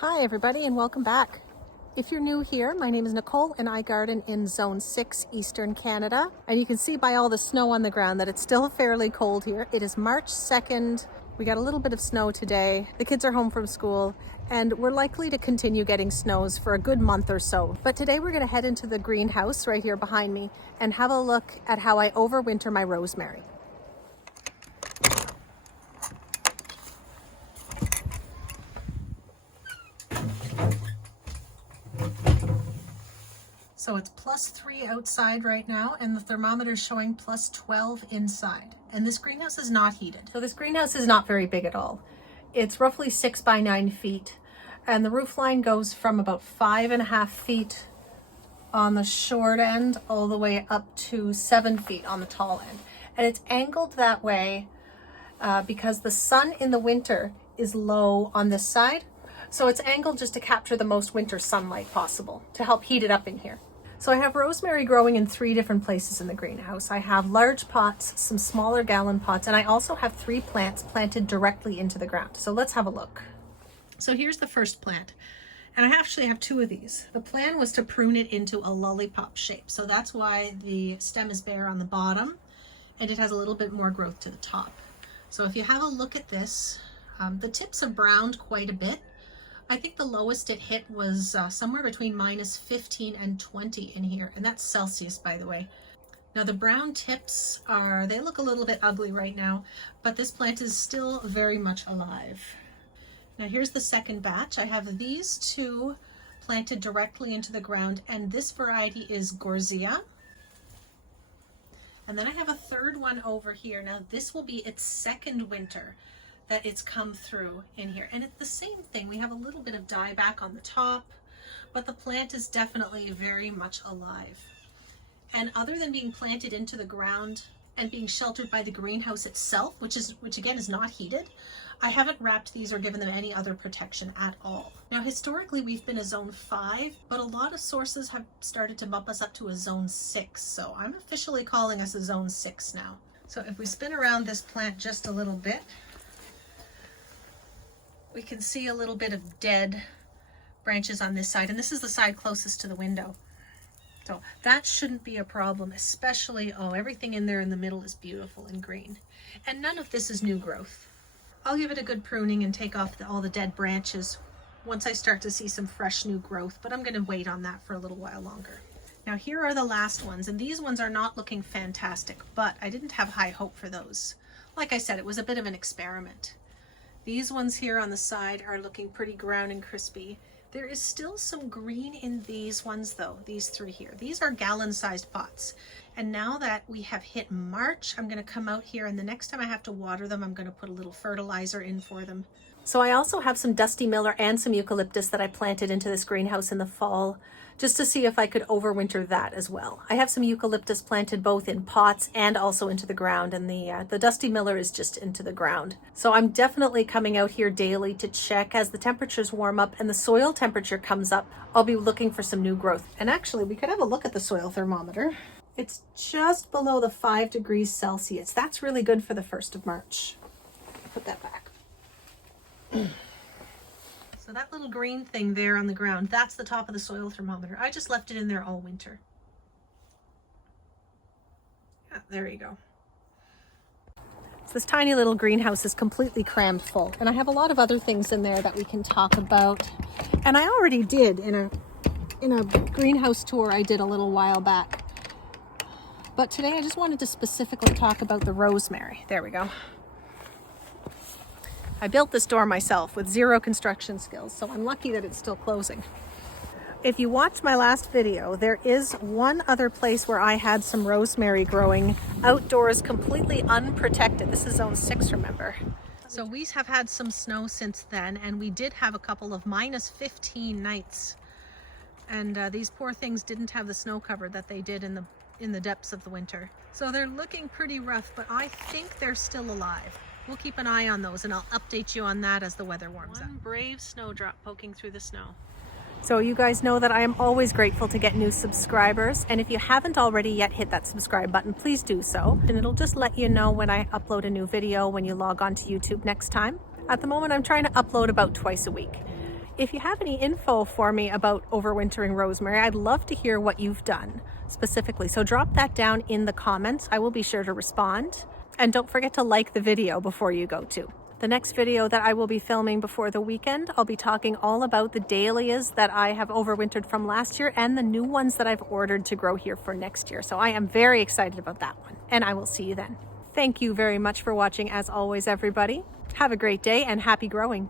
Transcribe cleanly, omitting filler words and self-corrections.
Hi everybody and welcome back. If you're new here, my name is Nicole and I garden in Zone 6, Eastern Canada. And you can see by all the snow on the ground that it's still fairly cold here. It is March 2nd. We got a little bit of snow today. The kids are home from school and we're likely to continue getting snows for a good month or so. But today we're going to head into the greenhouse right here behind me and have a look at how I overwinter my rosemary. So it's +3 outside right now and the thermometer is showing +12 inside. And this greenhouse is not heated. So this greenhouse is not very big at all. It's roughly 6 by 9 feet and the roof line goes from about 5.5 feet on the short end all the way up to 7 feet on the tall end. And it's angled that way because the sun in the winter is low on this side. So it's angled just to capture the most winter sunlight possible to help heat it up in here. So I have rosemary growing in 3 different places in the greenhouse. I have large pots, some smaller gallon pots, and I also have 3 plants planted directly into the ground. So let's have a look. So here's the first plant, and I actually have 2 of these. The plan was to prune it into a lollipop shape. So that's why the stem is bare on the bottom and it has a little bit more growth to the top. So if you have a look at this, the tips have browned quite a bit. I think the lowest it hit was somewhere between -15 and 20 in here, and that's Celsius, by the way. Now the brown tips they look a little bit ugly right now, but this plant is still very much alive. Now here's the second batch. I have these 2 planted directly into the ground, and this variety is Gorzia. And then I have a 3rd one over here. Now this will be its 2nd winter that it's come through in here, and it's the same thing. We have a little bit of dieback on the top, but the plant is definitely very much alive. And other than being planted into the ground and being sheltered by the greenhouse itself, which again is not heated, I haven't wrapped these or given them any other protection at all. Now historically we've been a zone 5, but a lot of sources have started to bump us up to a zone 6, so I'm officially calling us a zone 6 now. So if we spin around this plant just a little bit, we can see a little bit of dead branches on this side, and this is the side closest to the window. So that shouldn't be a problem, especially, everything in there in the middle is beautiful and green. And none of this is new growth. I'll give it a good pruning and take off all the dead branches once I start to see some fresh new growth, but I'm going to wait on that for a little while longer. Now here are the last ones, and these ones are not looking fantastic, but I didn't have high hope for those. Like I said, it was a bit of an experiment. These ones here on the side are looking pretty brown and crispy. There is still some green in these ones though, these 3 here. These are gallon-sized pots. And now that we have hit March, I'm going to come out here, and the next time I have to water them, I'm going to put a little fertilizer in for them. So I also have some Dusty Miller and some eucalyptus that I planted into this greenhouse in the fall, just to see if I could overwinter that as well. I have some eucalyptus planted both in pots and also into the ground, and the Dusty Miller is just into the ground. So I'm definitely coming out here daily to check as the temperatures warm up and the soil temperature comes up. I'll be looking for some new growth. And actually, we could have a look at the soil thermometer. It's just below the 5 degrees Celsius. That's really good for the 1st of March. Put that back. So that little green thing there on the ground, that's the top of the soil thermometer. I just left it in there all winter. Yeah, there you go. So this tiny little greenhouse is completely crammed full, and I have a lot of other things in there that we can talk about. And I already did in a greenhouse tour I did a little while back. But today I just wanted to specifically talk about the rosemary. There we go. I built this door myself with 0 construction skills, so I'm lucky that it's still closing. If you watched my last video, there is one other place where I had some rosemary growing outdoors, completely unprotected. This is zone 6, remember? So we have had some snow since then, and we did have a couple of -15 nights. And these poor things didn't have the snow cover that they did in the depths of the winter. So they're looking pretty rough, but I think they're still alive. We'll keep an eye on those, and I'll update you on that as the weather warms up. One brave snowdrop poking through the snow. So you guys know that I am always grateful to get new subscribers, and if you haven't already yet hit that subscribe button, please do so, and it'll just let you know when I upload a new video when you log on to YouTube next time. At the moment I'm trying to upload about twice a week. If you have any info for me about overwintering rosemary, I'd love to hear what you've done specifically. So drop that down in the comments. I will be sure to respond. And don't forget to like the video before you go too. The next video that I will be filming before the weekend, I'll be talking all about the dahlias that I have overwintered from last year and the new ones that I've ordered to grow here for next year. So I am very excited about that one, and I will see you then. Thank you very much for watching as always, everybody. Have a great day and happy growing.